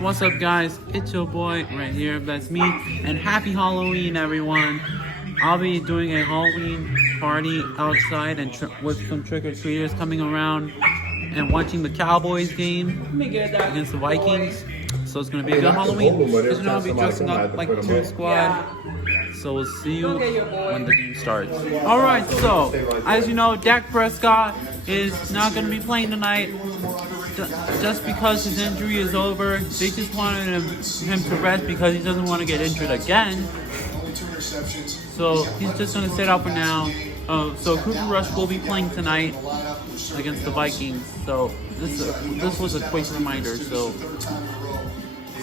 What's up, guys? It's your boy right here. That's me. And happy Halloween, everyone. I'll be doing a Halloween party outside and with some trick-or-treaters coming around and watching the Cowboys game against the Vikings. So it's going to be a good Halloween. Because I'll be dressing up like the Toon Squad. So we'll see you when the game starts. Alright, so as you know, Dak Prescott is not going to be playing tonight. Just because his injury is over. They just wanted him to rest because he doesn't want to get injured again. So he's just going to sit out for now. So Cooper Rush will be playing tonight against the Vikings. So this was a quick reminder. So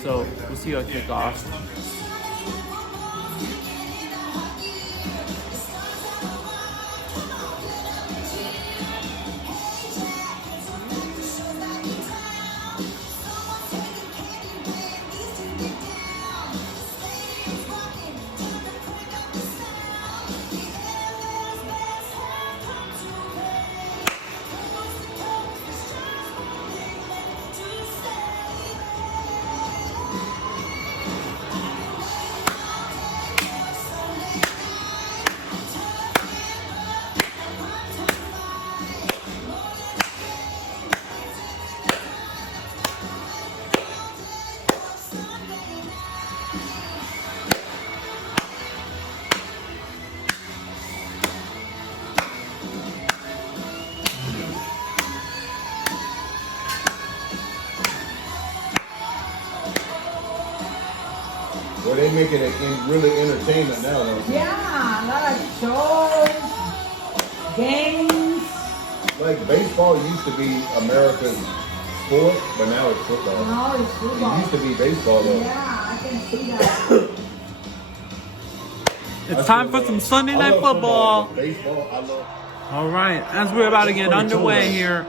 we'll see you at kickoff. Well, they making it really entertainment now, though. Yeah, a lot of shows, games. Like baseball used to be America's sport, but now it's football. No, it's football. It used to be baseball, though. Yeah, I can see that. It's time for some Sunday Night Football. Baseball, I love. All right, as we're about to get underway here,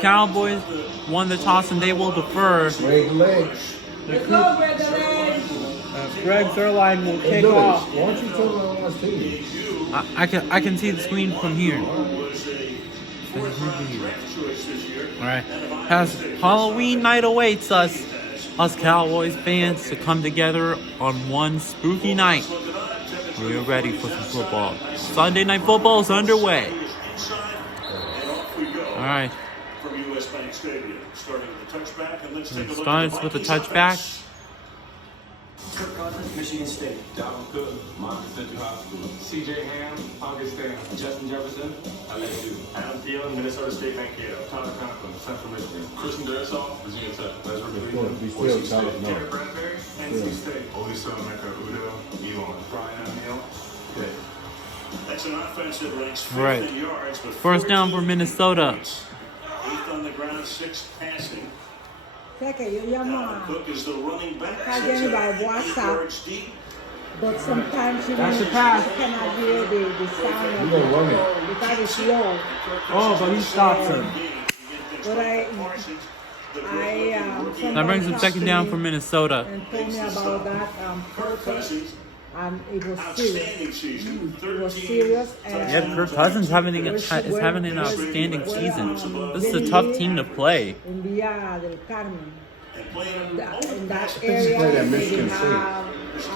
Cowboys won the toss and they will defer. Great legs. Greg Zerline will kick off. Why don't you tell me on my team? I can see the screen from here. All right, as Halloween night awaits us Cowboys fans to come together on one spooky night. We're ready for some football. Sunday Night Football is underway. All right. It starts with a touchback. Michigan State, Dalvin Cook, Montgomery Central Hospital, C.J. Ham, Augustine, Justin Jefferson, LSU, Adam Thielen, Minnesota State Mankato, Tyler Conklin, Central Michigan, Christian Dursoff, Virginia Tech, Ezra McCoy, Boise State, Derek Bradbury, NC State, Olisa Mecca Udo, Elon, Brian O'Neill, Pitt. That's an offense that ranks 5th Right. in yards, but First down for Minnesota. 8th on the ground, 6th passing. O sea que yo llamo Dalvin a Cook is the running back. alguien by 8 WhatsApp, yards deep. but sometimes you That's know, the pass. I cannot hear the sound of You're gonna run it. because it's low. Oh, but he stops him. But That brings him second down for Minnesota. and told me about that purpose, and it was serious. Outstanding season. It was serious. And Yeah, Kirk Cousins is having an outstanding season. This is a tough team to play. In Villa del Carmen. And playing In that play area, that they Michigan have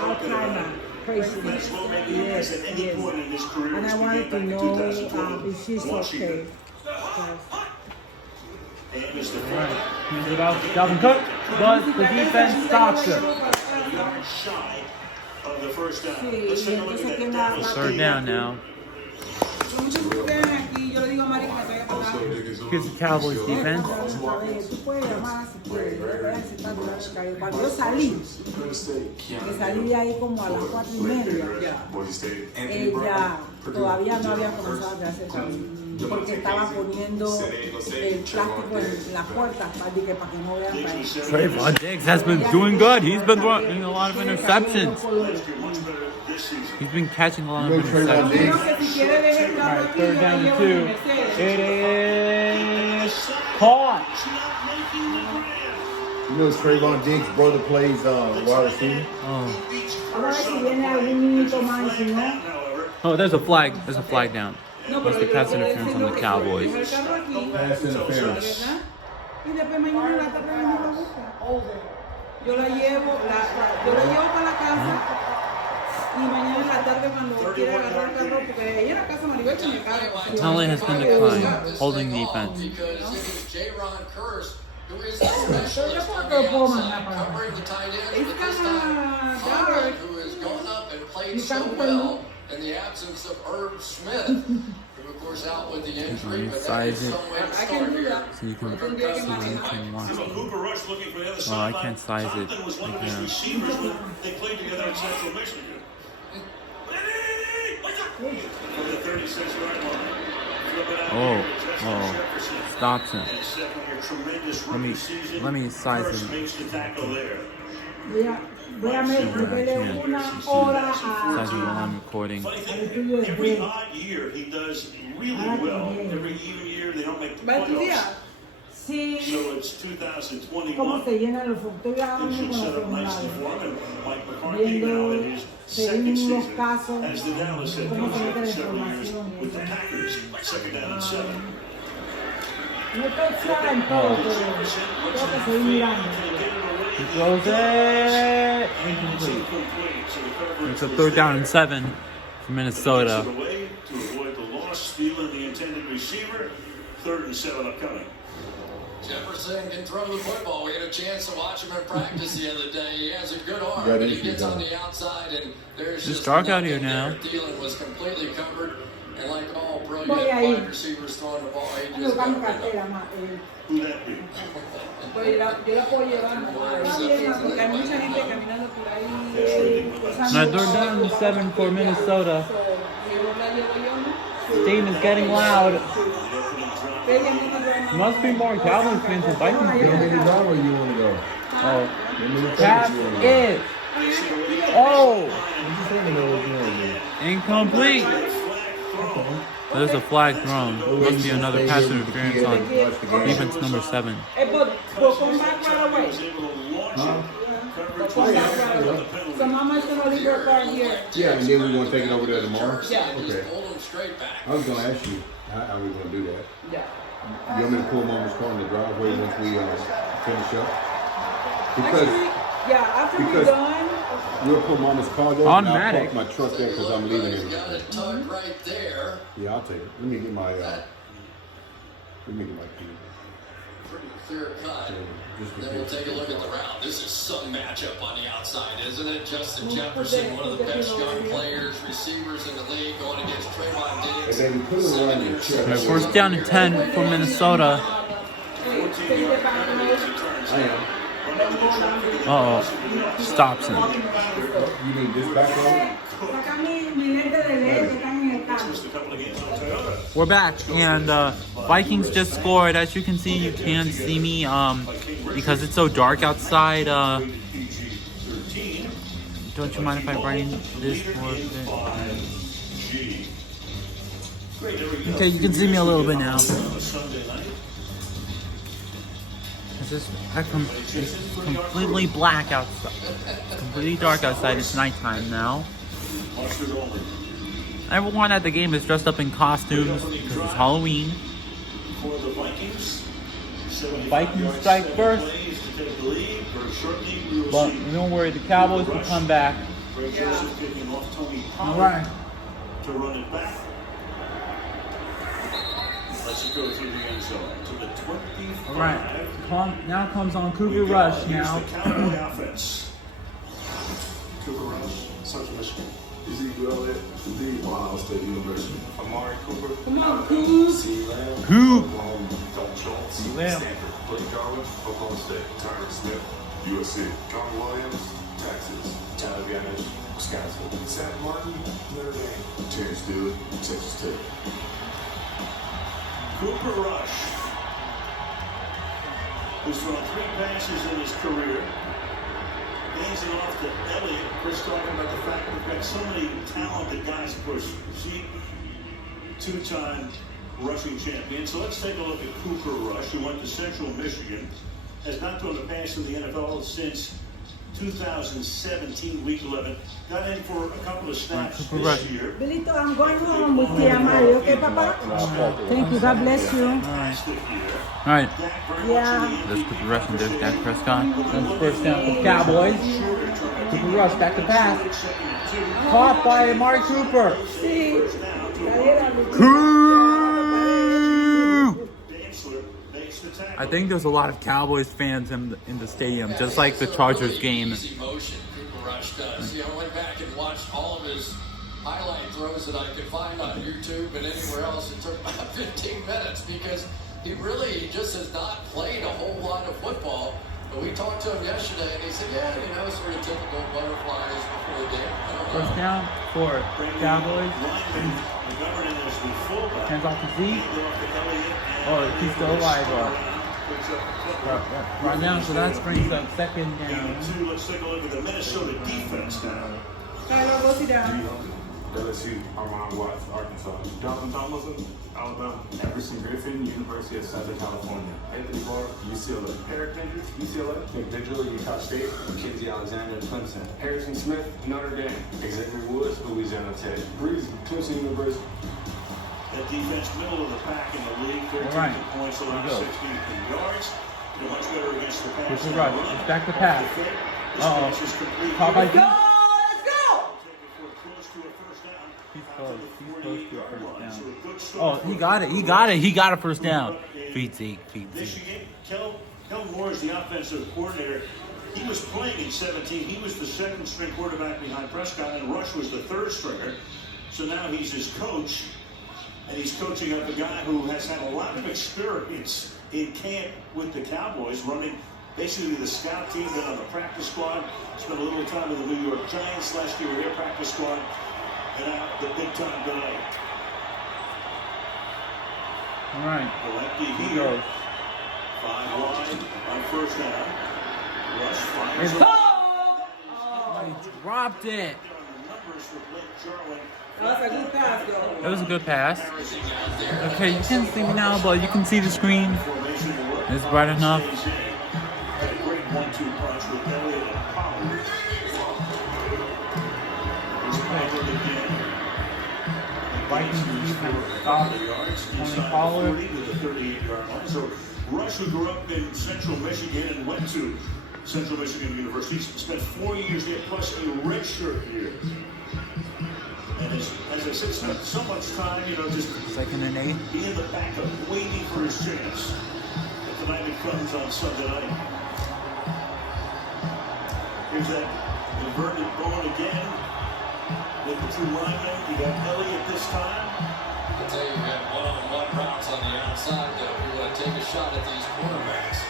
all kind of craziness. Yes, yes. And I wanted to know if she's okay. And He's about Dalvin Cook, but the defense stops him. shy of the first down. Sí, Let's y take a look entonces at aquí en that. la Third down now. muchos que vienen aquí, yo le digo a Mari que me traiga para acá. Here's the Cowboys defense. Tú puedes llamar si quieres, yo voy a necesitar tu calle. Cuando yo salí, que salí de ahí como a las 4:30, ella todavía no había comenzado a hacer camino, porque estaba poniendo el plástico en las puertas para que no vean para eso. Trayvon Diggs has been doing good. He's been throwing a lot of interceptions. He's been catching a lot of interceptions. All right, third down and 2. It is caught. You know, Trayvon Diggs' brother plays wide receiver. Oh, Ahora si viene algún minuto más y si no, Oh, there's a flag. There's a flag down. No, Must be pero pass yo le interference on enseño the que Cowboys. deja el carro aquí, Pass interference. ¿verdad? Y después mañana en la tarde vengo y la busca. Yo la llevo para la casa y mañana en la tarde cuando quiera agarrar el carro, porque ella en la casa Maribel tiene carro. Penalty has been declined. Holding defense. Pero yo creo que lo puedo mandar para acá. It's kinda dark. You can't tell me. In the absence of Herb Smith, who of course out with the injury, but that is some way to I can start do here. that. So you can Tendría que manejar. watch So it. Cooper Rush looking for the other Oh, I sideline. can't size it. Compton was one of I his can't. receivers when they played together in Central Michigan. For the 36-yard line. Oh, stops him. Let me size him. Voy a meterle una hora Size him while a I'm recording. Funny al thing, estudio de every Dre. odd year he does really well. Every even year they don't make the ¿Va a playoffs. estudiar? Sí. So it's 2021. ¿Cómo se llenan los fondos? Estoy They hablando should con set los up nicely formularios. for him. And Mike McCarthy now Viendo in his second según los season casos, as the Dallas head cómo coach se mete after la 7 years información. with the Packers. Second down and 7. No estoy clara en todo, pero tengo que seguir mirando. He throws it. Incomplete. It's a 3rd down and 7 for Minnesota. Away to avoid the loss, stealing the intended receiver. 3rd and 7 upcoming. Jefferson can throw the football. We had a chance to watch him in practice the other day. He has a good arm, Got but he issues, gets on though. the outside, and there's It's just dark out here nothing now. there. Thielen was completely covered, and like all brilliant Voy a ir. wide receivers throwing the ball, he Ando just buscando got rid of cartera it. más. Who that be? Pues yo la puedo llevar. Está bien, porque hay mucha gente caminando por ahí. Now 3rd down and 7 for Minnesota. Stadium is getting loud. Must be more Cowboys fans than Vikings You want me fans. to go or you want to go? Oh, Let me know tap if you want to go. it. Oh, You just let me know what you want to do. incomplete. There's a flag thrown. Must be another pass interference on defense number 7. Hey, but come back right away. Come back right away. So Mama's gonna leave her car here. Yeah, and then we're going to take it over there tomorrow? Yeah. Okay. Hold him straight back. I was going to ask you, how we going to do that? Yeah. You want me to pull Mama's car in the driveway once we finish up? Because Actually, yeah, after we're because- done, we'll put Mama's car there Automatic. and I'll park my truck there because I'm leaving He's him. got it tucked right there. Yeah, I'll take it. Let me get my key. Pretty clear cut. Just Then we'll take a look at the route. This is some matchup on the outside, isn't it? Justin Jefferson, one of the best young players, receivers in the league, going against Trayvon Hey, Diggs. baby, put it around your chair. Alright, 1st down and 10 for Minnesota. I am. Uh-oh. Stops him. You need this back on? saca mi lente de LED que están en el carro. We're back, and Vikings just scored. As you can see, you can't see me because it's so dark outside. Don't you mind if I brighten this for a bit? Okay, you can see me a little bit now. It's completely black outside. Completely dark outside. It's nighttime now. Everyone at the game is dressed up in costumes because it's Halloween. For the Vikings. Vikings strike first, but don't worry, the Cowboys will come back. Greg Joseph kicking off Tony All Pollard right. to run it back. Let's it go through the end zone to the 25. All right. Now comes on Cooper Rush now. The Cowboy offense. Cooper Rush, Central Michigan. Is he well at the Ohio State University? Amari Cooper. Come on, Coos. C. Lamb. Coop. Dalton Schultz. Lamb. Stanford. Blake Jarwin. Oklahoma State. Tyron Smith. USC. John Williams. Texas. Tyler Vianish. Wisconsin. Sam Martin. Notre Dame. Terrence Stewart. Texas Tech. Cooper Rush, who's thrown 3 passes in his career. Hands it off to Elliott. Chris talking about the fact we've got so many talented guys, of course. Zeke, 2-time rushing champion. So let's take a look at Cooper Rush, who went to Central Michigan. Has not thrown a pass in the NFL since 2017 Week 11. Got in for a couple of snaps Cooper this Rush. year. Bilito, I'm going home with Tia Mario. Okay, Papa? Thank you. God bless you. All right. Yeah. There's Cooper Rush and there's Dak Prescott. That's first down for the Cowboys. Cooper Rush back to pass. Caught by Amari Cooper. Sí. I think there's a lot of Cowboys fans in the stadium, just like the Chargers game. Easy motion Cooper Rush does. I went back and watched all of his highlight throws that I could find on YouTube and anywhere else. It took about 15 minutes because he just has not played a whole lot of football. But we talked to him yesterday and he said, yeah, sort of typical butterflies before the game. First down for Cowboys. Hands off his feet. Oh, he's still alive. Right now, so that brings up second down. Let's take a look at the Minnesota defense now. Kylo, go sit down. LSU, Armand Watts, Arkansas. Jonathan Tomlinson, Alabama. Everson Griffin, University of Southern California. Anthony Barr, UCLA. Eric Kendricks, UCLA. Nick Vigil, Utah State. Mackenzie Alexander, Clemson. Harrison Smith, Notre Dame. Xavier Woods, Louisiana Tech. Breeze, Clemson University. That defense, middle of the pack in the league, 13 points, allowed 16 yards. They're much better against the pass. Cooper Rush, it's back to pass. Uh-oh. Caught by Go! Let's go! He's close to a first down. Oh, he got it. He got a first down. Feed Zeke. Michigan, Kel Moore is the offensive coordinator. He was playing in 17. He was the second string quarterback behind Prescott, and Rush was the third stringer. So now he's his coach, and he's coaching up a guy who has had a lot of experience in camp with the Cowboys, running basically the scout team, been on the practice squad, spent a little time with the New York Giants last year with their practice squad, and now the big-time guy. All right. Well, empty He here. goes. 5 wide on first down. Rush fires. It's- Oh, he dropped it. That was a good pass, though. That was a good pass. Okay, you can't see me now, but you can see the screen. It's bright enough. A great 1-2 punch with Elliott and Pollard. He's Pollard again. Vikings defense stopped only Pollard. To the 38-yard line. So Rush, who grew up in Central Michigan and went to Central Michigan University, spent 4 years there plus a redshirt year. And as I said, spent so much time, just Second and 8. be in the backup, waiting for his chance. But the night it comes on Sunday night. Here's that inverted bone again with the two linemen. You got Elliott this time. I'll tell you, we have one-on-one routes on the outside, though. We want to take a shot at these quarterbacks.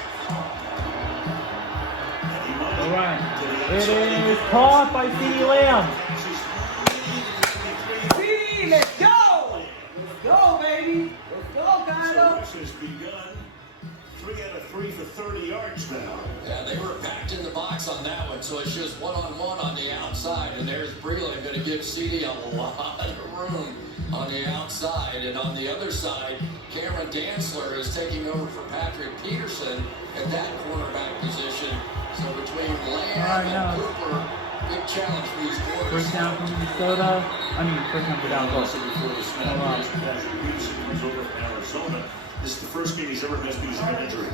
And he might All right. to the It outside. is caught by CeeDee Lamb. See, let's go! Let's go, baby. Let's go, So Kylo. Rush has begun 3 out of 3 for 30 yards now. Yeah, they were packed in the box on that one, so it's just one-on-one on the outside, and there's Breland going to give CD a lot of room on the outside, and on the other side, Cameron Dantzler is taking over for Patrick Peterson at that cornerback position. So between Lamb and Cooper, big challenge for these quarters. First down from Minnesota. First down for down goal. Also before the snap, Patrick Peterson comes over from Arizona. This is the first game he's ever missed because of an injury.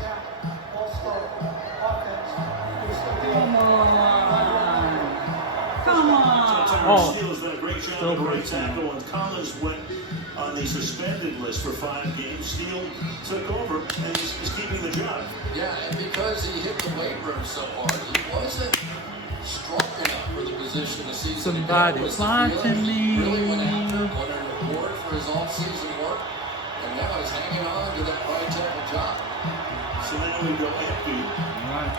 Come on. Oh. Steele has done a great job Still at right first down. tackle. When Collins went on the suspended list for 5 games, Steele took over and he's keeping the job. Yeah, and because he hit the weight room so hard, he wasn't strong enough for the position the season Somebody ago. Was the watching feeling. He me. really went after it, wanted a reward for his off-season work, and now he's hanging on to that right tackle job. So now we go empty. All right.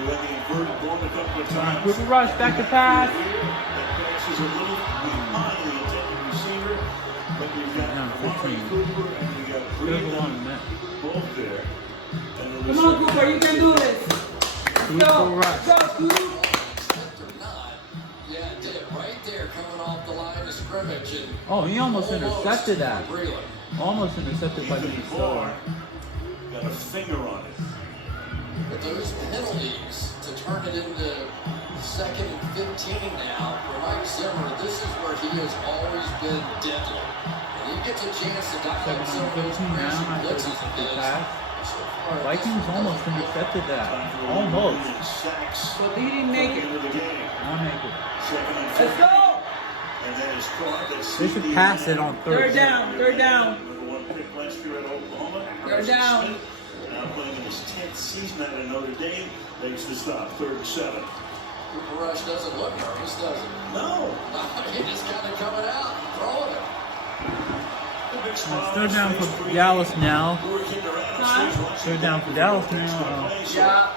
We had the inverted ball a couple of times. Cooper Rush back to pass. That pass is a little behind the intended receiver, but we've got No, Amari 15. Cooper and we got There's Breland one net. both there. And the Come on, Cooper, you can do this. Cooper Go, Rush. go, Cooper. Slipped or not, yeah, it did. Right there coming off the line of scrimmage. And Oh, he almost intercepted that. Breland. Almost intercepted by Anthony Minnesota. Barr got a finger on it. But those penalties to turn it into 2nd and 15 now for Mike Zimmer, this is where he has always been deadly. And he gets a chance to dial up some of those crazy blitzes of his. Vikings almost intercepted that. Almost. But he didn't make it. I'll make it. Let's go! They should pass it on third. Third down. Third down. Third down. Now playing in his 10th season out of Notre Dame, makes the stop. 3rd and 7. Cooper Rush doesn't look nervous, does he? No. He just kind of coming out, throwing it. It's third down for Dallas now. Third down for Dallas now. Yeah.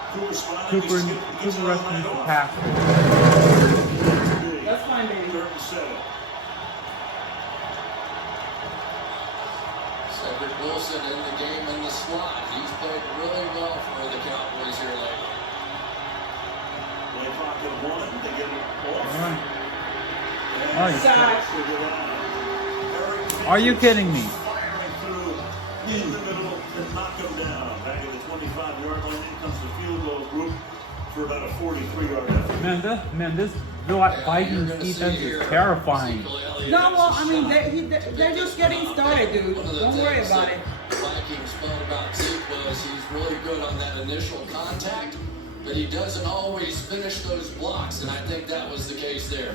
Cooper Rush needs to pass. That's fine, baby. 3rd and 7. Cedric Wilson in the game in the slot. He's played really well for the Cowboys here lately. Play pocket 1. They get it off. All right. Are you kidding me? Firing through in the middle and knock him down. Back at the 25-yard line, in comes the field goal group for about a 43-yard effort. Man, this Vikings defense is terrifying. No, well, I mean, they're just getting started, dude. Don't worry about it. The Vikings felt about Zeke was he's really good on that initial contact, but he doesn't always finish those blocks, and I think that was the case there.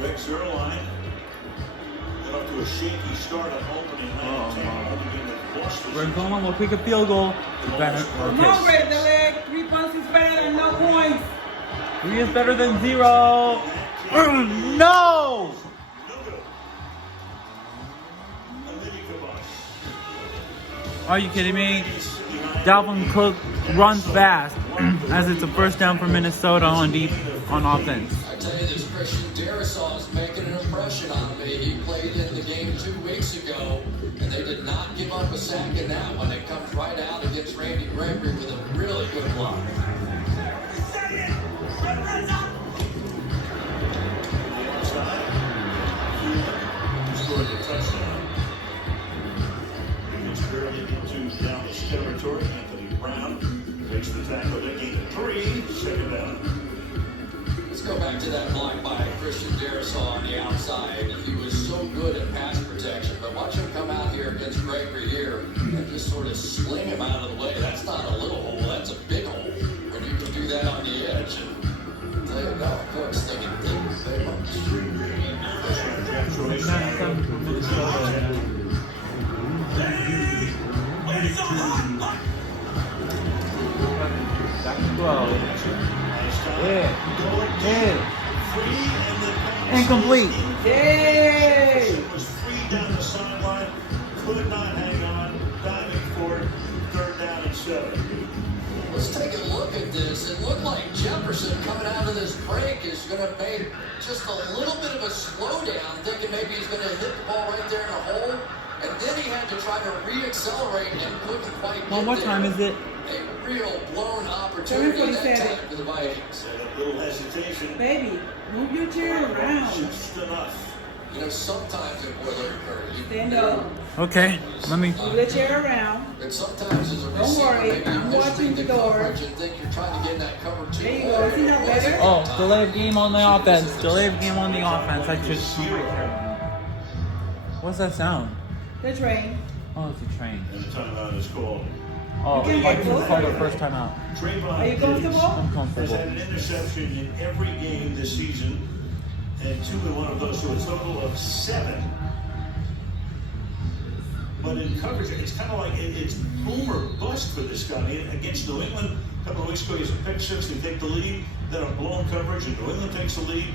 Rex Zerline got off to a shaky start on opening night. We're going, we'll kick a field goal. Better. No, break the leg. 3 punts is better than no points. 3 is better than 0. No! Are you kidding me? Dalvin Cook runs fast as it's a first down for Minnesota on offense. I tell you this, Christian Darrisaw is making an impression on me. He played in the game 2 weeks ago, and they did not give up a sack in that one. It comes right out against Randy Gregory with a really good block. Scored a touchdown. It's barely into Dallas territory. Anthony Brown makes the tackle. They gain 3. 2nd down. Let's go back to that block by Christian Darrisaw on the outside. He was so good at pass protection, but watch him come out here against Gregory here and just sort of sling him out of the way. That's not a little hole, that's a big hole when you can do that on the edge. And I'll tell you, Dalvin Cook's thinking big ones. Incomplete. Yay! Was free down the sideline, could not hang on, diving for it. 3rd down and 7. Let's take a look at this. It looked like Jefferson coming out of this break is going to make just a little bit of a slowdown, thinking maybe he's going to hit the ball right there in the hole. And then he had to try to re-accelerate and couldn't quite get What time is it? A real blown opportunity that 7:47. time for the Vikings. A little hesitation. Baby, move your chair around. Just enough. You know, sometimes in Boiler Curry, Stand up. Okay, let me. Move the chair around. and sometimes as a Don't receiver, worry, maybe you I'm miss watching the the door. coverage and think you're trying to get in that cover too. There you go. Isn't that better? Oh, delay of game on the offense. Delay of game on the offense. I just. What's that sound? The train. Oh, it's a train. And the timeout is called. Oh, You can get Vikings closer. called it first time out. Trayvon Are you Diggs comfortable? I'm has comfortable. had an interception in every game this season, and 2 in 1 of those, so a total of 7. But in coverage, it's kind of like it's boom or bust for this guy. Against New England, a couple of weeks ago, he's a pick 6, they take the lead, then a blown coverage, and New England takes the lead.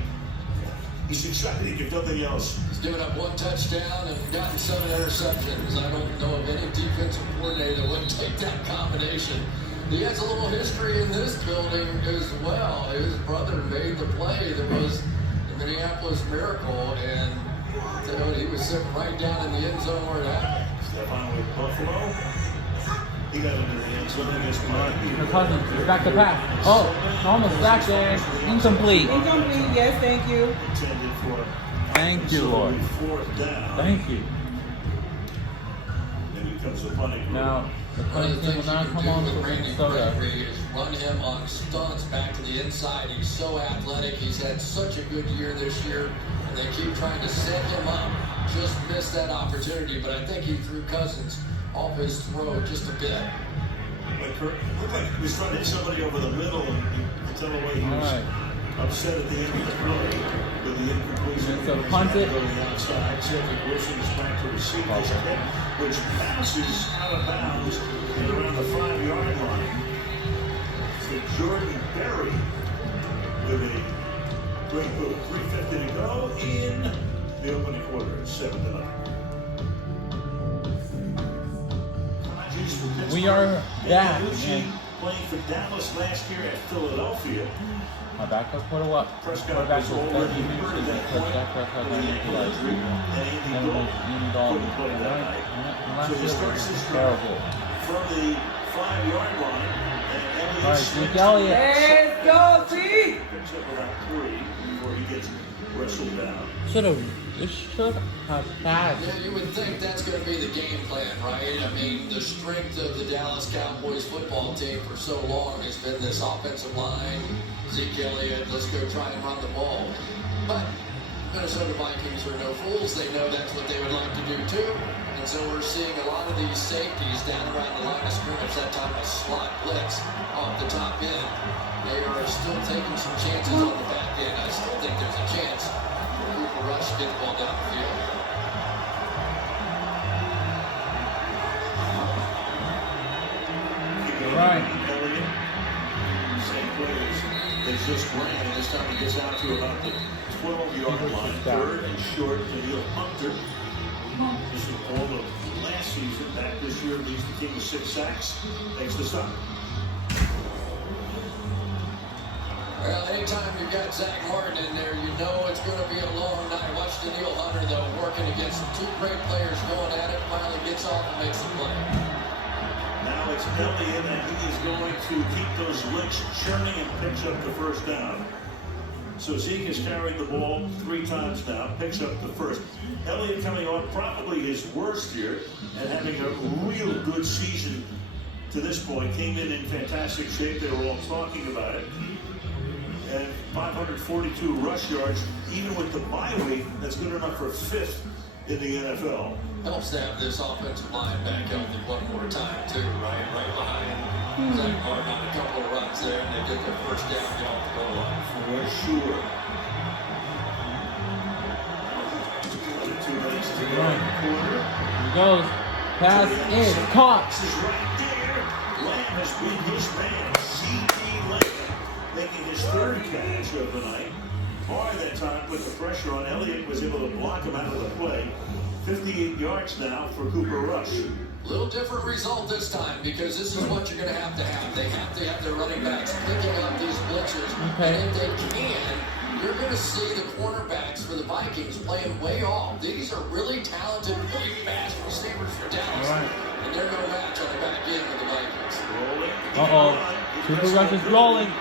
He's excited if nothing else. He's given up 1 touchdown and gotten 7 interceptions. I don't know of any defensive coordinator that wouldn't take that combination. He has a little history in this building as well. His brother made the play that was the Minneapolis Miracle, and you know, he was sitting right down in the end zone where it happened. Stephon with Buffalo. He got into the end zone against Miami. Her cousin, back to pass. Oh, almost back there. Incomplete. Incomplete. Yes, thank you. Intended for Thank you, Lord. 4th down. Thank you. Then becomes a punting group. Now, One of the things you Now can come do on with to Randy Minnesota. Gregory is run him on stunts back to the inside. He's so athletic. He's had such a good year this year, and they keep trying to set him up. Just missed that opportunity, but I think he threw Cousins off his throw just a bit. But Kurt looked like he was trying to hit somebody over the middle, and you could tell the way he was upset at the end of the play with the incompletion. So punt it. Going outside, Cedric Wilson is back to receive this hit, which bounces out of bounds and around the 5-yard line. So Jordan Berry with a great move. 3:50 to go in the opening quarter. It's 7-9. We are back. Playing for Dallas last year at Philadelphia. My backup quarterback was 30 minutes because Dak Prescott had So he starts this drive from the 5-yard line. All right, Zeke Elliott. Let's go, Zeke! Picks up about 3 before he gets wrestled down. Should have passed. Yeah, you would think that's going to be the game plan, right? I mean, the strength of the Dallas Cowboys football team for so long has been this offensive line. Zeke Elliott, let's go try and run the ball. But Minnesota Vikings are no fools. They know that's what they would like to do too. And so we're seeing a lot of these safeties down around the line of scrimmage, that time a slot blitz off the top end. They are still taking some chances on the back end. I still think there's a chance Cooper Rush gets the ball down the field. Right. Elliott, same plays they just ran. This time he gets out to about the 12-yard line. 3rd and short to Neil Hunter. This is all of last season. Back this year leads the team with 6 sacks. Thanks to stop. Well, anytime you've got Zach Martin in there, you know it's going to be a long night. Watch Daniil Hunter, though, working against some 2 great players going at it. Finally gets off and makes the play. Now it's Elliott, and he is going to keep those licks churning and picks up the first down. So Zeke has carried the ball 3 times now, picks up the first. Elliott coming on probably his worst year and having a real good season to this point. Came in fantastic shape. They were all talking about it. And 542 rush yards, even with the bye week, that's good enough for 5th in the NFL. Helps to have this offensive line back healthy one more time, too, right? Right behind Zach Martin on a couple of runs there, and they get their first down, get off the goal line. For sure. 2 minutes to go in the quarter. Here he goes. Pass is caught. This is right there. Lamb has been his man. C.D. Lamb making his 3rd catch of the night. Barr that time put the pressure on. Elliott was able to block him out of the play. 58 yards now for Cooper Rush. A little different result this time because this is what you're going to have. They have to have their running backs picking up these blitzers. Okay. And if they can, you're going to see the cornerbacks for the Vikings playing way off. These are really talented, really fast receivers for Dallas. Right. And they're no match on the back end with the Vikings. Rolling. Uh-oh. Cooper Rush is rolling.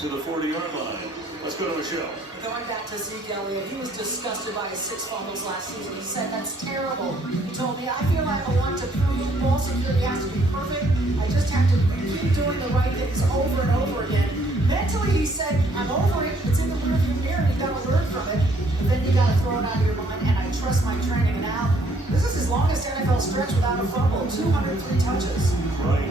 To the 40-yard line. Let's go to Michelle. Going back to Zeke Elliott, he was disgusted by his 6 fumbles last season. He said, that's terrible. He told me, I feel like I want to prove ball security has to be perfect. I just have to keep doing the right things over and over again. Mentally, he said, I'm over it. It's in the rearview mirror, and you got to learn from it. But then you got to throw it out of your mind, and I trust my training. And now, this is his longest NFL stretch without a fumble, 203 touches. Right.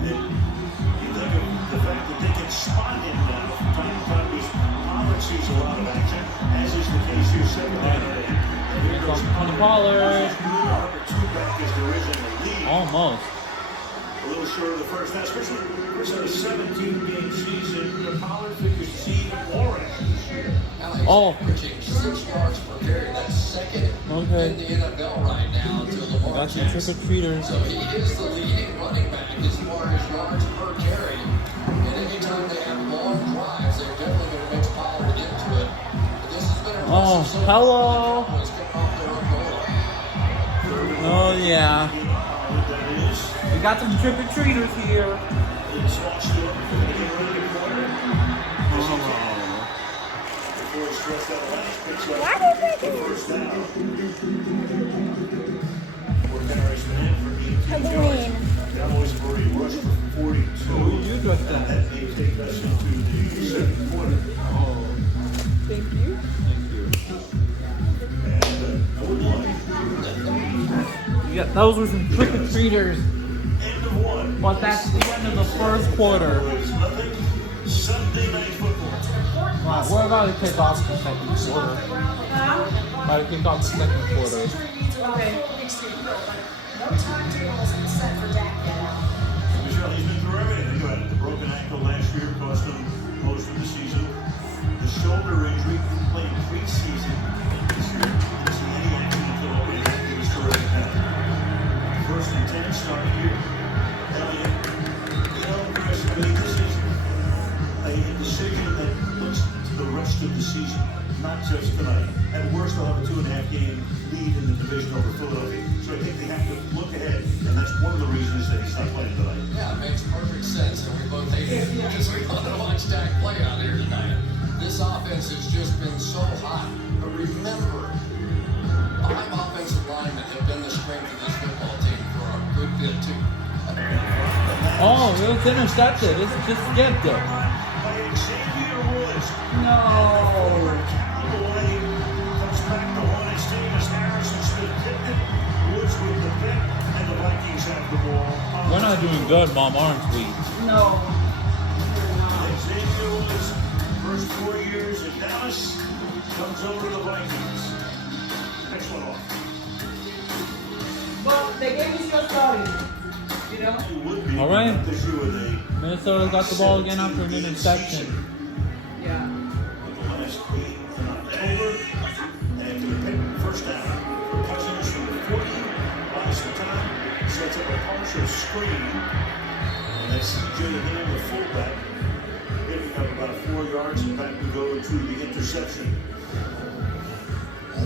You think of the fact that they can spot him now from time to time because Pollard sees a lot of action, as is the case here, 7 out of 8. And here goes Pollard. Number 2 back as there is in the lead. Almost. A little short of the first. That's Chris had a 17-game season. Pollard figures to see even more action this year. Now he's averaging 6 yards per carry. That's 2nd in the NFL right now to Lamar Got some Jackson. trick-or-treaters. So he is the leading running back as far as yards per carry. And anytime they have long drives, they're definitely going to mix Pollard into it. But this has been a hello. Cowboys kicking off their own goal line. Oh, yeah. That is. We got some trick-or-treaters here. It's launched up for the early quarter. Before he stretched out last, picks up the first down. 4 carries for him for 18 yards. take us into the second quarter. Thank you. And good luck. Yeah, those were some trick-or-treaters. End of one. But that's the end of the first quarter. It's nothing. Sunday night football. Wow, we're about to kick off the second quarter. About to kick off the second quarter. Okay. No timetable is set for Dak yet. Michelle, he's been through everything. The broken ankle last year cost him most of the season. The shoulder injury, didn't play preseason this year. Didn't see any action until he was terrific now. First and 10 start here. Elliott, Chris, I mean, this is a decision that looks to the rest of the season, not just tonight. At worst, they'll have a 2.5 game lead in the division over Philadelphia. So I think they have to look ahead, and that's one of the reasons that he's not playing tonight. Yeah, it makes perfect sense, and we both hate it because we want to watch Dak play out here tonight. This offense has just been so hot. But remember, 5 offensive linemen have been the strength of this football team for a good bit, too. Oh, it was intercepted. It's just skipped it. By Xavier Woods. No. Cowboy comes back to Hornets team as Harrison Smith kicked it. Woods with the pick, and the Vikings have the ball. We're not doing good, Mom, aren't we? No. Xavier Woods, first 4 years in Dallas, comes over to the Vikings. Next one off. But the game is still starting. You know? He would be All right. this year with a Minnesota got the ball again after an interception. Yeah. the last week in October, and to the pick, first down. Cousins from the 40, buys the time, sets up a partial screen, and that's CJ Ham, the fullback, picking up about 4 yards, and back we go to the interception.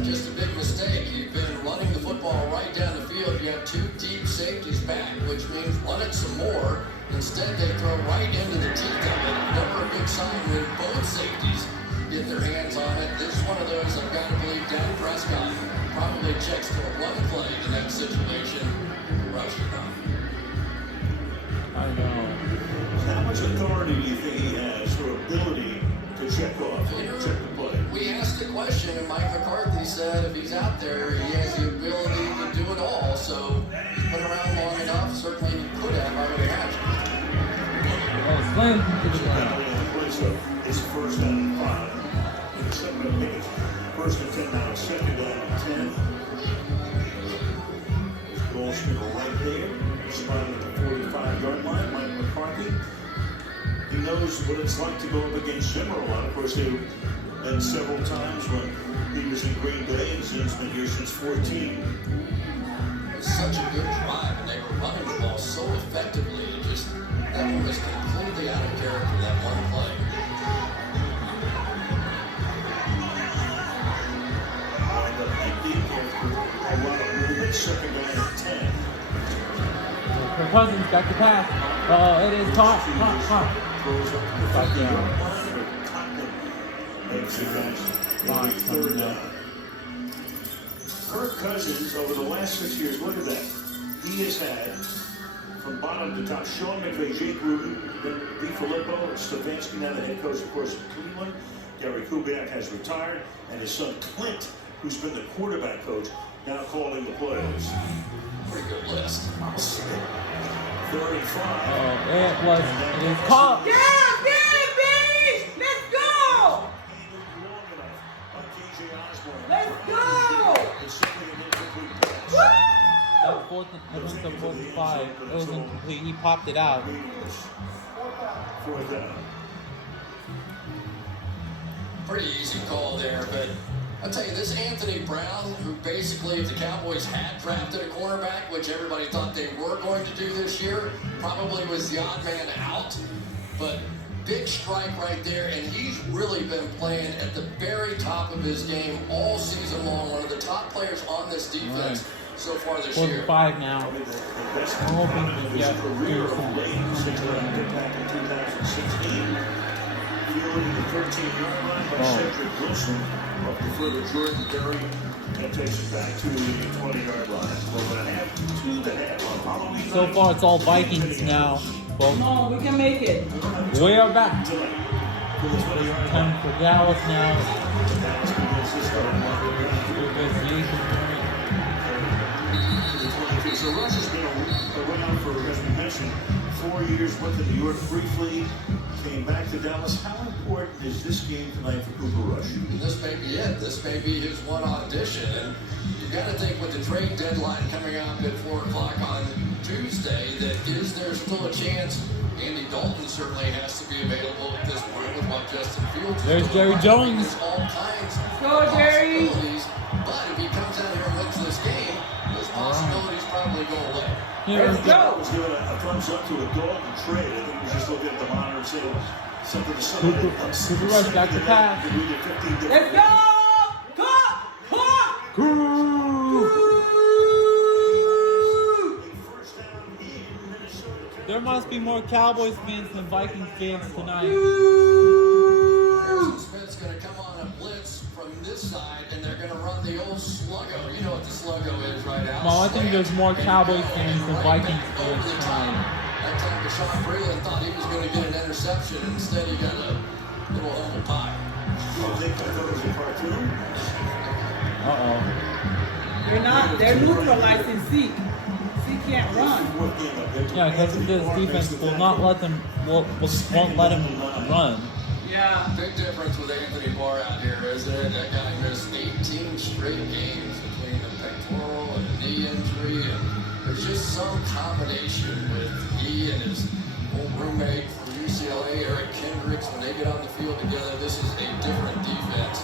Just a big mistake. You've been running the football right down the field. You have 2 deep safeties back, which means run it some more. Instead, they throw right into the teeth of it. Never a good sign when both safeties get their hands on it. This is one of those, I've got to believe, Dak Prescott probably checks for a run play in that situation. Rush it off. I know. How much authority do you think he has, or ability to check off, check the play? We asked the question, and Mike McCarthy said if he's out there, he has the ability to do it all. So he's been around long enough. Certainly he could have, I would imagine. Oh, slam to the ground. It's first down and 5. Second and 8. First and 10 now. Second down and 10. Goalsman right there. Spotted at the 45-yard line. Mike McCarthy. He knows what it's like to go up against Zimmer a lot. Of course, they've been several times when he was in Green Bay, and Zimmer's been here since 14. It was such a good drive, and they were running the ball so effectively. It just, that one was completely out of character, that one play. Lined up deep after a lot of movement. Second down and 10. Her Cousins got the pass. Oh, it is caught. Throws up to the 50-yard line, but Tottenham makes the catch. Third down. Kirk Cousins, over the last 6 years, look at that. He has had, from bottom to top, Sean McVay, Jake Gruden, DiFilippo, Stefanski, now the head coach, of course, of Cleveland. Gary Kubiak has retired, and his son Clint, who's been the quarterback coach, now calling the plays. Pretty good list. Third and 5. Oh, it is caught. Yeah, baby! Let's go! Let's go! That fourth, I think the 45, it was incomplete. He popped it out. Fourth down. Pretty easy call there, but I'll tell you, this Anthony Brown, who basically, if the Cowboys had drafted a cornerback, which everybody thought they were going to do this year, probably was the odd man out. But big strike right there, and he's really been playing at the very top of his game all season long. One of the top players on this defense so far this year. 45 now. The best I'm hoping to get career of late since getting back in 2016. Fielding the 13-yard line by Cedric Wilson. Up the foot of Jordan Berry. That takes it back to the 20-yard line. 12.5 to the half on Halloween. So far, it's all Vikings now. Well, No, we can make it. we are back. For the 20-yard Time line. for Dallas now. Dallas begins this one. So Russ has been around for, as we mentioned, 4 years. Went to New York briefly, came back to Dallas. How important is this game tonight for Cooper Rush? This may be it. This may be his one audition. And you've got to think with the trade deadline coming up at 4 o'clock on Tuesday, that is there still a chance? Andy Dalton certainly has to be available at this point with what Justin Fields is There's doing. Jerry Jones. There's all kinds Go, of Jerry. possibilities. But if he comes out here and wins this game, those possibilities probably go away. Here we Let's go. I was giving a thumbs up to a Dalton trade. I think we just looking at the monitor and saying something to somebody. Cooper Rush back to pass. Let's go! There must be more Cowboys fans than Vikings fans tonight. Harrison Smith's going to come on a blitz from this side, and they're going to run the old sluggo. You know what the sluggo is, right out. Well, I think there's more Cowboys fans than Vikings Over fans the top. tonight. That time, Deshaun Breeland thought he was going to get an interception. Instead, he got a little humble pie. I think that was a cartoon. They're neutralizing Zeke. Zeke can't run. Yeah, because this defense will not let them, won't let him run. Yeah. Big difference with Anthony Barr out here, isn't it? That guy missed 18 straight games between the pectoral and the knee injury. And there's just some combination with he and his old roommate from UCLA, Eric Kendricks, when they get on the field together. This is a different defense.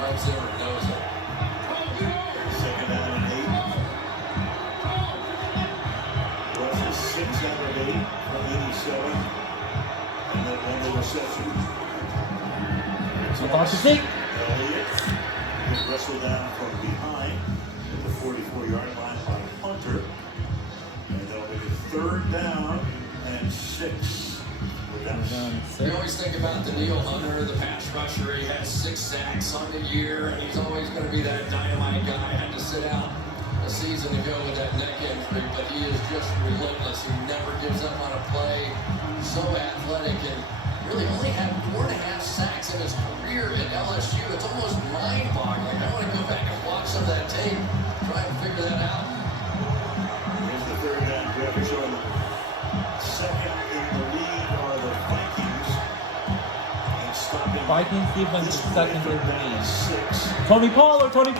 Mike Zimmer knows it. Second down and 8. Rush is 6 out of 8 from 87. And then one interception. So far to take. Elliott was wrestled down from behind at the 44-yard line by Hunter. And they'll make it 3rd down and 6. We always think about the Neil Hunter, the pass rusher. He has 6 sacks on the year, and he's always going to be that dynamite guy. Had to sit out a season ago with that neck injury, but he is just relentless. He never gives up on a play. So athletic, and really only had 4.5 sacks in his career at LSU. It's almost mind-boggling. I want to go back and watch some of that tape, try and figure that out. Here's the 3rd down graphic showing second in the league are the Vikings. And stopping Vikings defense is second in the league. 6. Tony Pollard. Go, Tony!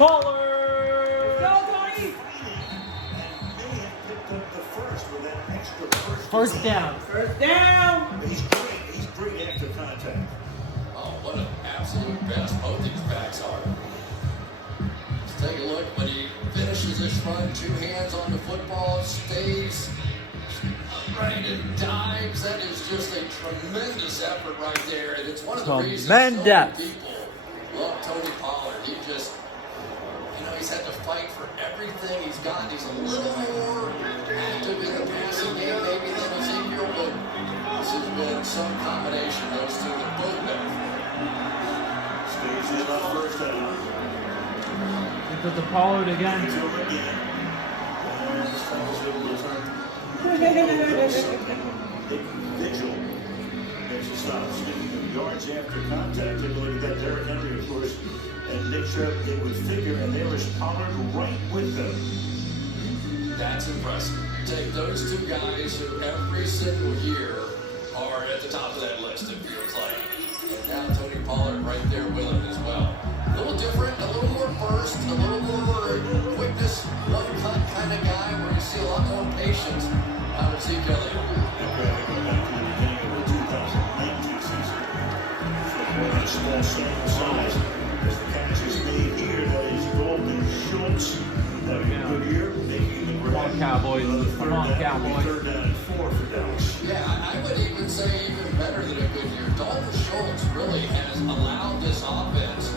And may have picked up the first with that extra First down. First down! He's great. He's great after contact. Oh, what an absolute best both these backs are. Let's take a look. When he finishes his run, 2 hands on the football, stays upright and dives. That is just a tremendous effort right there. And it's one of the reasons so many Tremendous. people love Tony Pollard. He just, he's had to fight for everything he's got. He's a little more active in the passing game maybe than Ezekiel, but this has been some combination. Those two are both better. Stays in on 1st down. Because the Pollard again. To him again. And this time is able to return. Vigil makes a stop. Speaking of yards after contact, take a look at that. Derrick Henry, of course, and Nick Chubb, they would figure, and there was Pollard right with them. That's impressive. You take those 2 guys who every single year are at the top of that list, it feels like. And now Tony Pollard right there with him as well. A little different, a little more burst, a little more quickness, one-cut kind of guy where you see a lot more patience out of Zeke Elliott. And going back to the beginning of the 2019 season. So more than a small sample size. As the catch is made here, that is Golden Schultz. Having a good year, making the grab. Come on, Cowboys. Another Come on, 3rd down, Cowboys. 3rd down and 4 for Dallas. Yeah, I would even say even better than a good year. Dalton Schultz really has allowed this offense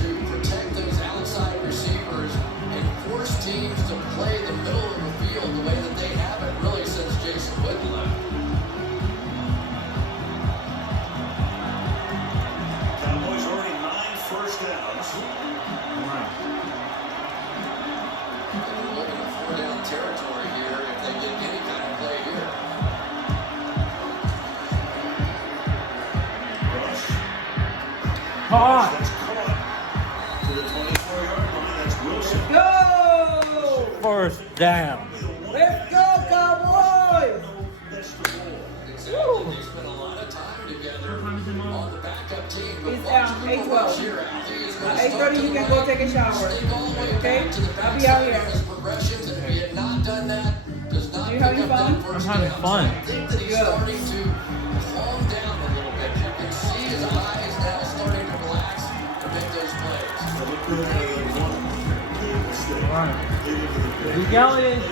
to protect those outside receivers and force teams to play the middle of the field the way that they haven't really since Jason Witten left. Cowboys already 9 first downs. They're looking at 4-down territory here if they get any kind of play here. Caught. That's caught to the 24-yard line. That's Wilson. Go! First down. Let's go, Cowboys! That's the ball. Exactly. They spent a lot of time together on the backup team. But It's watch 8:12. here out. He is gonna 8:30, you can go take a shower. sneak all the way Okay? back to the I'll be backside out of here. his progressions, and if he had not done that, does not You pick having up fun? that first I'm having down. fun. So I think that he's Good. starting to calm down a little bit. You can see his eyes now starting to relax to make those plays. So look good at that one big mistake. Alright. Lead into the play. Luke Elliott.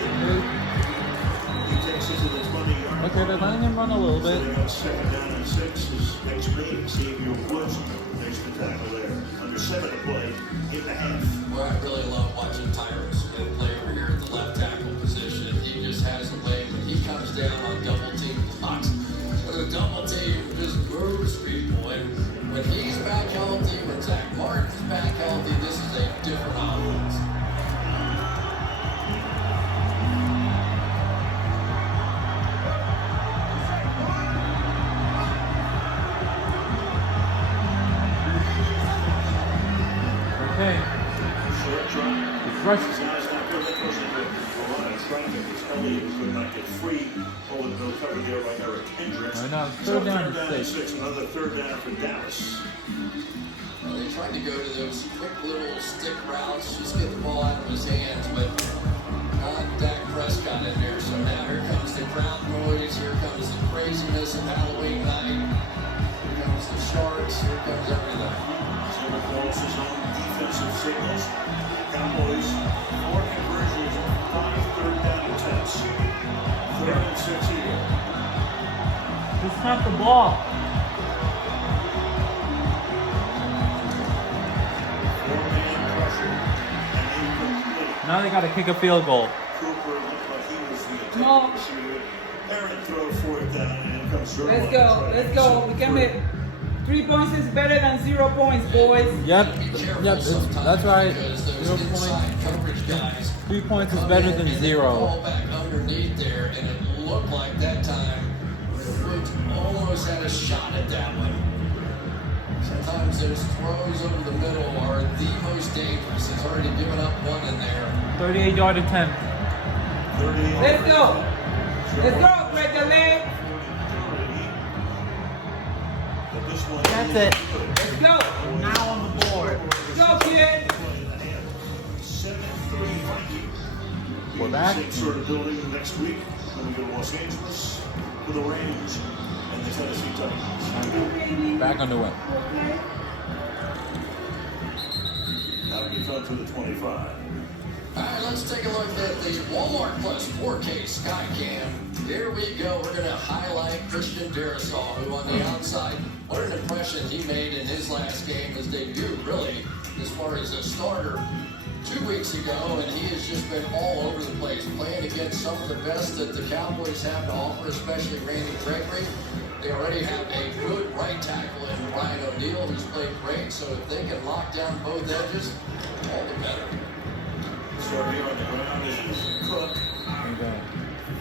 He takes it to the 20-yard Okay, they're letting him run a little So bit. they got 2nd down and 6 is next green. Xavier Woods makes the tackle there. Under 7 to play in the half. Well, I really love watching Tyron Smith play over here at the left tackle position. He just has a way when he comes down on double team blocks. The double team just moves people. And when he's back healthy, when Zach Martin's back healthy, this is a different offense. Okay. Short drop. It's rush. His eyes not good. That goes into a lot of traffic. It's Elliott could not get free. Over the middle cover there by Eric Hendricks. Right now, So 3rd down and and 6. 6. Another 3rd down for Dallas. Well, they tried to go to those quick little stick routes, just get the ball out of his hands, but not Dak Prescott in there. So now here comes the crowd noise, here comes the craziness of Halloween night, here comes the sharks, here comes everything. Zimmer calls his own defensive signals. Cowboys 4 conversions on 5 3rd down attempts. 3rd and 6 here. Just snap the ball. 4-man pressure and incomplete. Now they got to kick a field goal. Cooper looked like he was the No. intended receiver. Aaron throw 4th down and in comes Zerline. Let's go, let's go. We can make 3 points is better than 0 points, boys. Yep. Be careful Yep. sometimes That's right. because those 0 inside points. coverage guys 3 points is come better in than and they 0. fall back underneath there, and it looked like that time the Woods almost had a shot at that one. Sometimes those throws over the middle are the most dangerous. He's already given up one in there. 38-yard attempt. 38. Let's go. Let's go, break the leg. But this one That's is it. good. Let's go. Now on the board. Let's go, kid. 7-3 Vikings. We're Be back. in the same sort of building next week when we go to Los Angeles for the Rams and the Tennessee Titans. Back underway. That'll be fun for the 25. All right, let's take a look at the Walmart Plus 4K Skycam. Here we go. We're going to highlight Christian Darrisaw, who on the outside, what an impression he made in his last game, his debut, really, as far as a starter 2 weeks ago, and he has just been all over the place, playing against some of the best that the Cowboys have to offer, especially Randy Gregory. They already have a good right tackle in Brian O'Neill, who's played great, so if they can lock down both edges, all the better. So here on the ground is Cook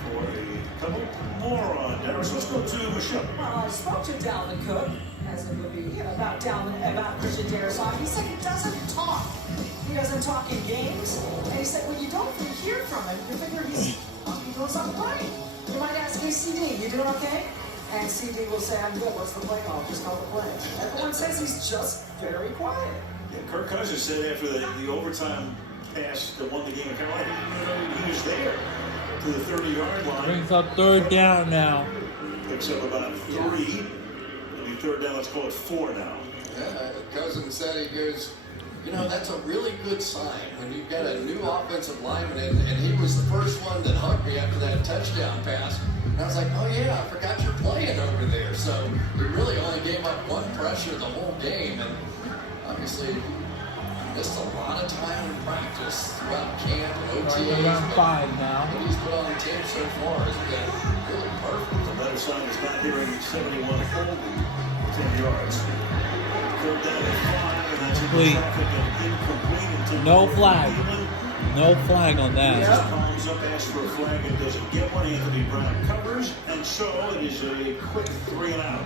for a couple more on Dennis. Let's go to Michelle. Well, I spoke to Dalvin Cook, as it would be, about Christian Darrisaw. He said he doesn't talk. He doesn't talk in games. And he said, well, you don't hear from him. You figure he's doing something right. You might ask me, CD, you doing okay? And CD will say, I'm good. What's the play call? Just call the play. Everyone says he's just very quiet. Yeah, Kirk Cousins said after the overtime pass that won the game in Carolina, he was there to the 30-yard line. Brings up 3rd down now. Picks up about 3. It'll be 3rd down. Let's call it 4 now. Yeah, Cousins said, he goes, you know, that's a really good sign when you've got a new offensive lineman, and he was the first one that hugged me after that touchdown pass. And I was like, oh yeah, I forgot you're playing over there. So we really only gave up one pressure the whole game, and obviously missed a lot of time in practice throughout camp and OTAs. Around 5 now. What he's put on the team so far has been really perfect. The better sign is not hearing 71 holding 10 yards. 3rd down and 5, and that's Complete. incomplete until No flag. No flag on that. Palms up, asks for a flag, and doesn't get one. Anthony Brown covers, and so it is a quick 3 and out.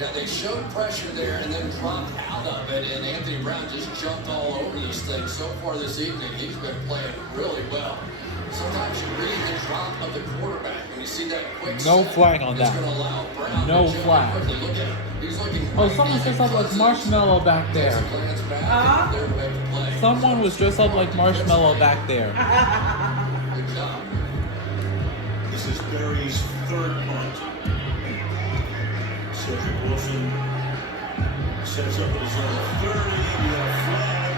Yeah, they showed pressure there and then dropped out of it, and Anthony Brown just jumped all over this thing. So far this evening, he's been playing really well. Sometimes you read the drop of the quarterback when you see that quick No set, flag on it's that. going to allow Brown No to jump flag. quickly. Look at him. He's looking Oh, right someone at dressed up like Cousins. Marshmallow back Takes a there. glance back, and they're ready to play. Someone was dressed up like Marshmallow back there. Good job. This is Barry's third punt. Cedric Wilson sets up his own 30. We got a flag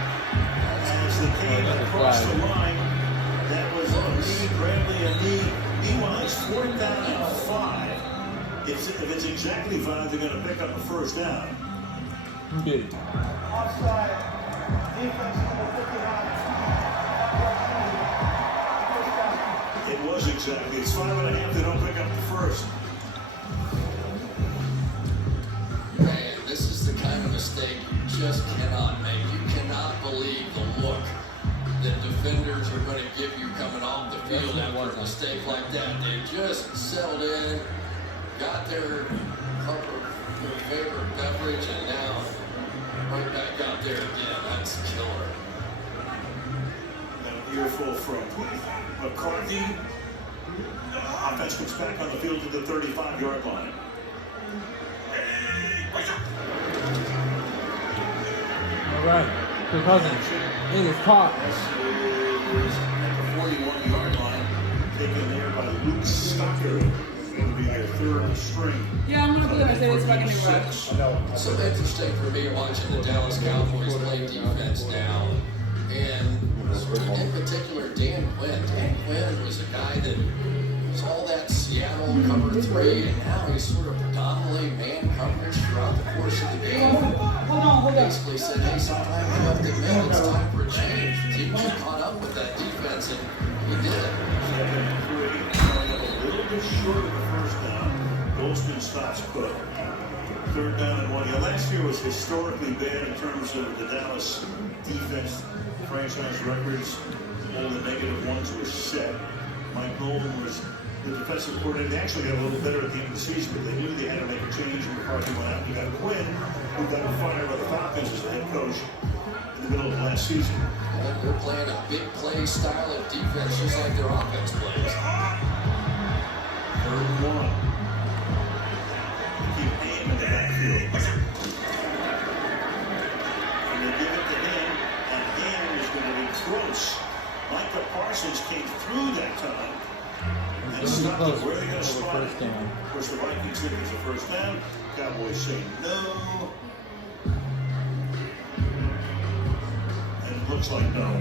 as the came across the line. That was a knee, Bradley a knee. Meanwhile, it's 4th down and 5. If it's exactly 5, they're going to pick up the first down. Indeed. Offside. Defense number 59. It was exactly. It's 5.5. They don't pick up the first. Man, this is the kind of mistake you just cannot make. You cannot believe the look that defenders are going to give you coming off the field after a mistake like that. They just settled in, got their cup of their favorite beverage, and now right back out there again. That's killer. And an earful from McCarthy. Offense comes back on the field to the 35-yard line. All right. Kirk Cousins. It is caught. At the 41-yard line, taken there by Luke Stocker. It'll be their third string. Yeah, I'm not gonna say it's fucking rush. So interesting for me watching the Dallas Cowboys play defense now. And in particular, Dan Quinn. Dan Quinn was a guy that was all that Seattle cover 3, and now he's sort of predominantly man coverage throughout the course of the game. Hold on. Basically said, hey, sometime we have to admit it's time for a change. Team caught up with that defense, and he did. Second and 3, coming up a little bit short of the first down. Goldston stops put. 3rd down and 1. Yeah, last year was historically bad in terms of the Dallas defense. Franchise records, all the negative ones were set. Mike Golden was the defensive coordinator. They actually got a little better at the end of the season, but they knew they had to make a change when McCarthy went out. You got Quinn, who got fired by the Falcons as the head coach in the middle of last season. And they're playing a big play style of defense, just like their offense plays. 3rd and 1. Keep aim in the backfield. And they give it to him, and him is going to be close. Micah Parsons came through that time. And stopped it. Where are they going to spot it? Of course, the Vikings think it's a first down. Cowboys say no. And it looks like no.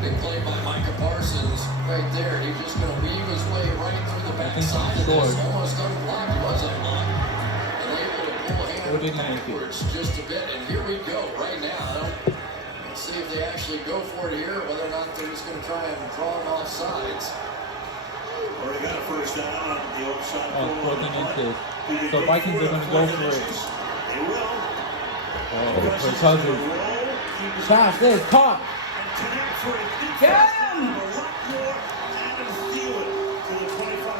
Big play by Micah Parsons right there. He's just going to weave his way right through the backside of this. Almost unblocked. He was unblocked. And able to pull a hand backwards just a bit. And here we go right now. Let's see if they actually go for it here, or whether or not they're just going to try and draw them off sides. Already got a first down on the outside. So Vikings are going to go for it. They will. Oh, Kirk Cousins. Pass this, caught. Get him!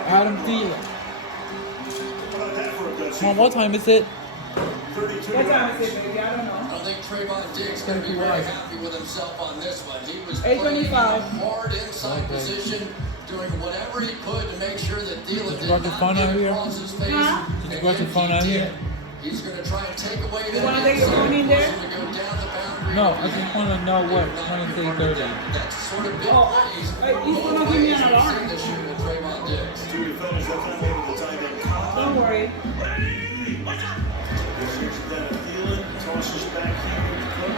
Adam Thielen. Come on, what time is it? What time is it, baby? I don't know. I don't think Trayvon Diggs going to be very happy with himself on this one. He was 8:25. playing in a hard inside position, doing whatever he could to make sure that Thielen did not get across his face. Did you watch the phone out here? He's going to try and take away that. You want to take your phone in there? Go down the boundary. No, I just want to know what Wednesday, Thursday. That's sort of big Oh, plays. hey, he's going to give me an alarm. This year with Trayvon Diggs. Two defenders that time over the tight end. Don't worry. This is Dennis Thielen. Tosses back here. Cook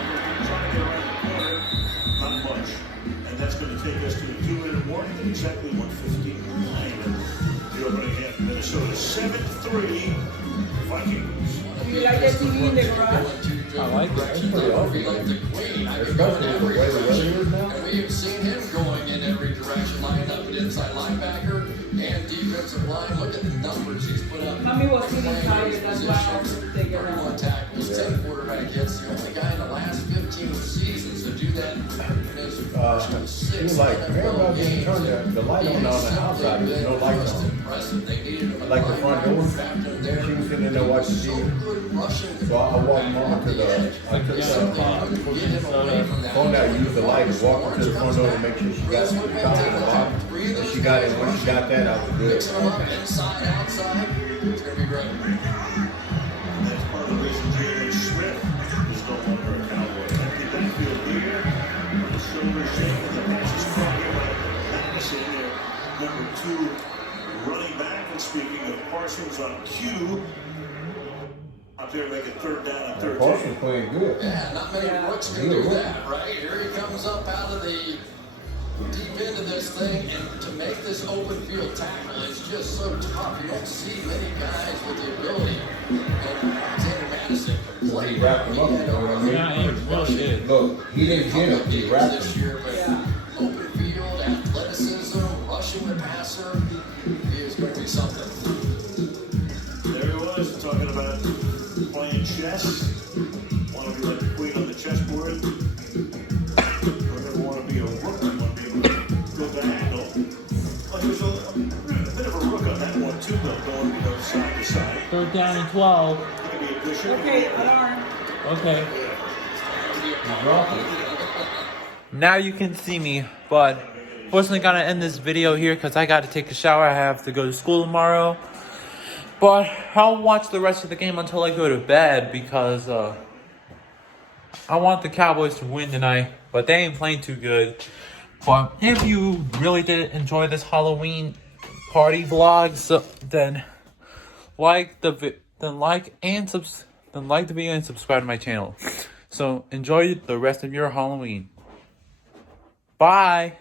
trying to get around the corner. Not much. And that's going to take us to a 2-minute warning at exactly 1:59. The opening half of Minnesota 7-3 Vikings. You like that TV in the garage? I like it. That's pretty awesome. Like the queen. I could go in every direction. And we have seen him going in every direction, lining up at inside linebacker and defensive line. Look at the numbers he's put up. Mommy was feeling tired, that's why I was taking it 31 out. tackles, 10 quarterback hits. The only guy in the last 15 seasons to do that in his first 6 like, NFL games. the light on the outside, there's no light on. Impressive. They needed him like the front door. She was sitting in there watching TV. So I walked mom to the phone that I used the light and walked her to the front door to make sure she got the top and the bottom. And she got it. When she got that, I was good. Inside, outside. It's going to be great. That's part of the reason Jalen Smith is no longer a Cowboy. Empty backfield here. The silver shake and the pass is caught here by Madison, their number 2 running back. And speaking of Parsons on cue, out there making third down and 13. Parsons playing good. Yeah, not many rooks can do that, right? Here he comes up out of the deep end of this thing, and to make this open field tackle is just so tough. You don't see many guys with the ability. And Alexander Madison can play. He wrapped him up, you know what I mean? Yeah, he really did. Look, he didn't get him, he wrapped This him. year, but open field, athleticism, rushing the passer, he is going to be something. There he was, talking about playing chess. Want to be like the queen on the chessboard. Don't ever want to be a rook. You want to be able to go diagonal. Well, he was a bit of a rook on that one too, though, going side to side. Third down and 12. Going to be a bishop. Okay, alarm. Okay. Now you can see me, but fortunately gotta end this video here because I gotta take a shower. I have to go to school tomorrow. But I'll watch the rest of the game until I go to bed because I want the Cowboys to win tonight, but they ain't playing too good. But if you really did enjoy this Halloween party vlog, then like the video and subscribe to my channel. So enjoy the rest of your Halloween. Bye.